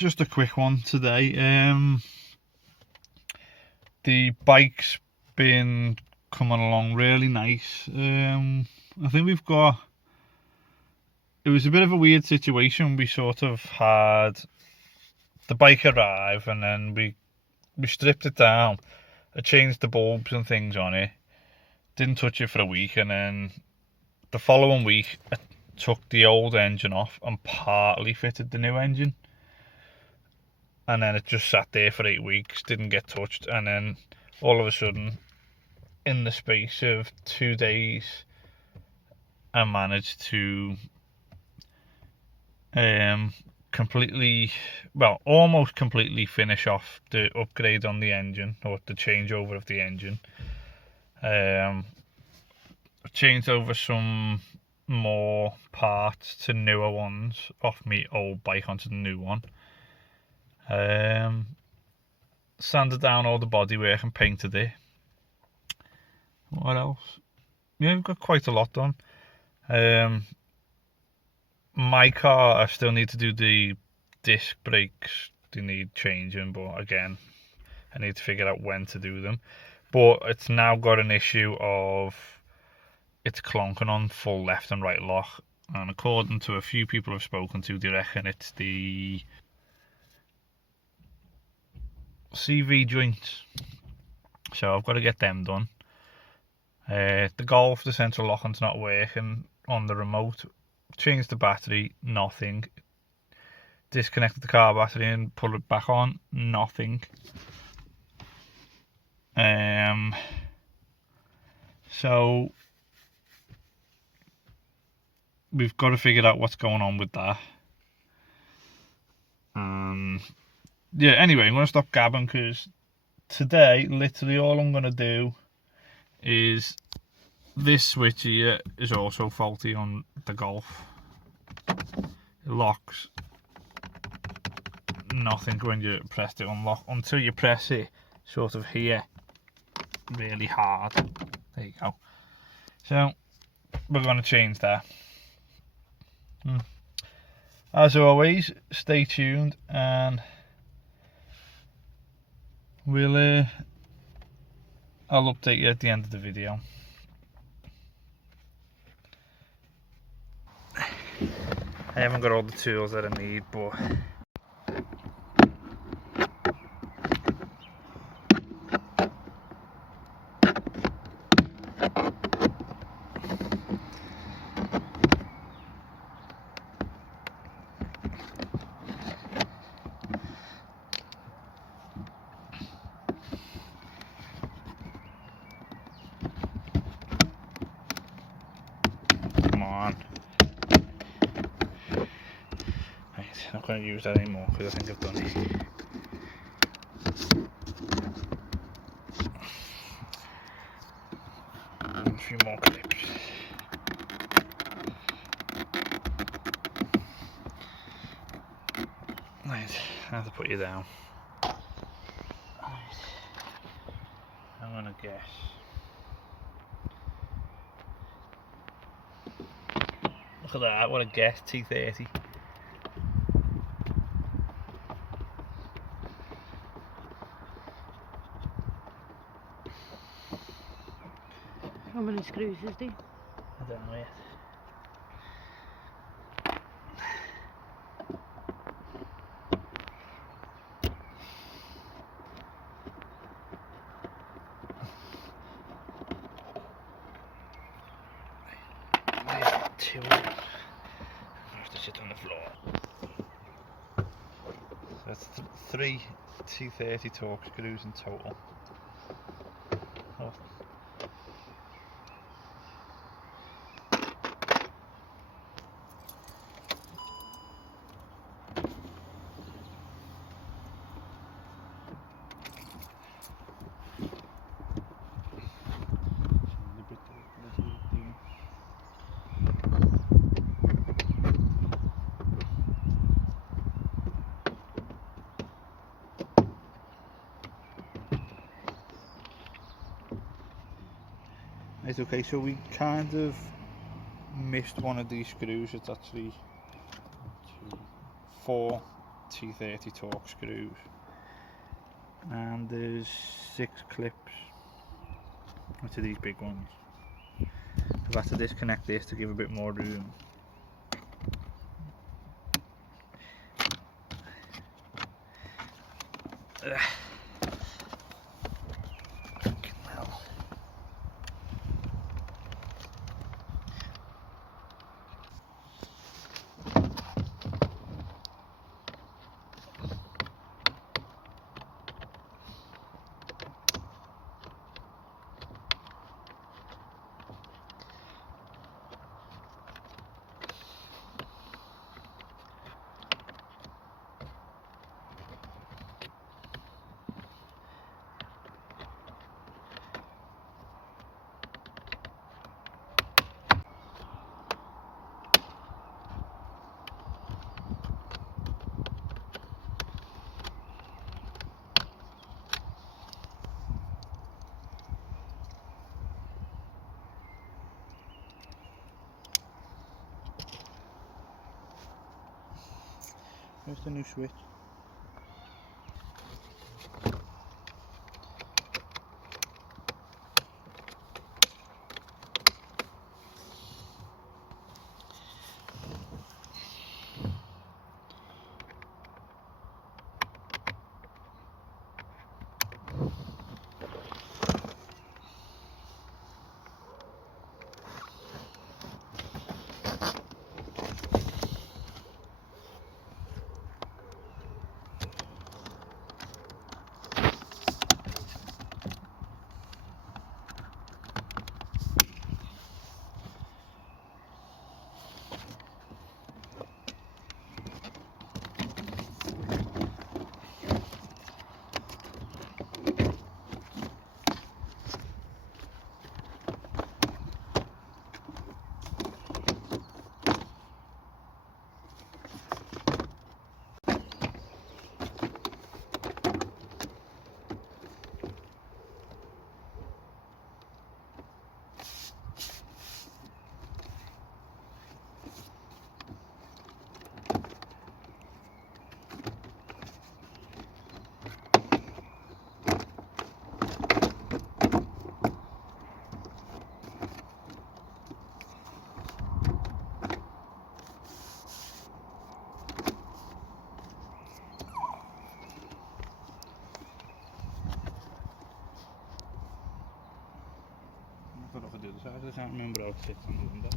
just a quick one today. The bike's been coming along really nice. I think we've got... It was a bit of a weird situation. We sort of had the bike arrive and then we stripped it down. I changed the bulbs and things on it. Didn't touch it for a week, and then the following week I took the old engine off and partly fitted the new engine. And then it just sat there for 8 weeks, didn't get touched, and then all of a sudden, in the space of 2 days, I managed to almost completely finish off the upgrade on the engine, or the changeover of the engine. I changed over some more parts to newer ones off my old bike onto the new one. Sanded down all the bodywork and painted it. What else? Yeah, we've got quite a lot done. My car, I still need to do the disc brakes. They need changing, but again, I need to figure out when to do them. But it's now got an issue of it's clonking on full left and right lock, and according to a few people I've spoken to, they reckon it's the CV joints. So I've got to get them done. The Golf, the central locking's not working on the remote. Changed the battery, nothing. Disconnected the car battery and put it back on, nothing. So we've got to figure out what's going on with that. Yeah, anyway, I'm going to stop gabbing, because today, literally all I'm going to do is... This switch here is also faulty on the Golf. It locks. Nothing when you press it unlock, until you press it sort of here really hard. There you go. So we're going to change that. As always, stay tuned, and I'll update you at the end of the video. I haven't got all the tools that I need, but come on. Right, not going to use that anymore because I think I've done it. And a few more clips. Right, I have to put you down. Right. I'm going to guess. Look at that, what a guess, T30. How many screws is there? I don't know yet. Two. I have to sit on the floor. So that's 3 T30 torque screws in total. Oh. Right, okay, so we kind of missed one of these screws. It's actually 4 T30 torque screws, and there's 6 clips, which are these big ones. I've had to disconnect this to give a bit more room. Where's the new switch? I thought I could do the side, I can't remember how it sits on the window.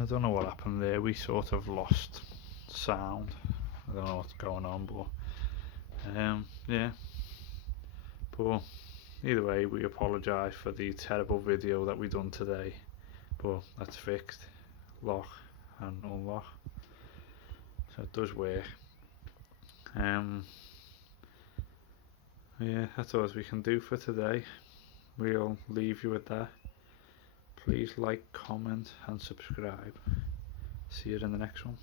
I don't know what happened there. We sort of lost sound. I don't know what's going on, but yeah. But either way, we apologise for the terrible video that we done today. But that's fixed. Lock and unlock. So it does work. Yeah, that's all we can do for today. We'll leave you with that. Please like, comment and subscribe. See you in the next one.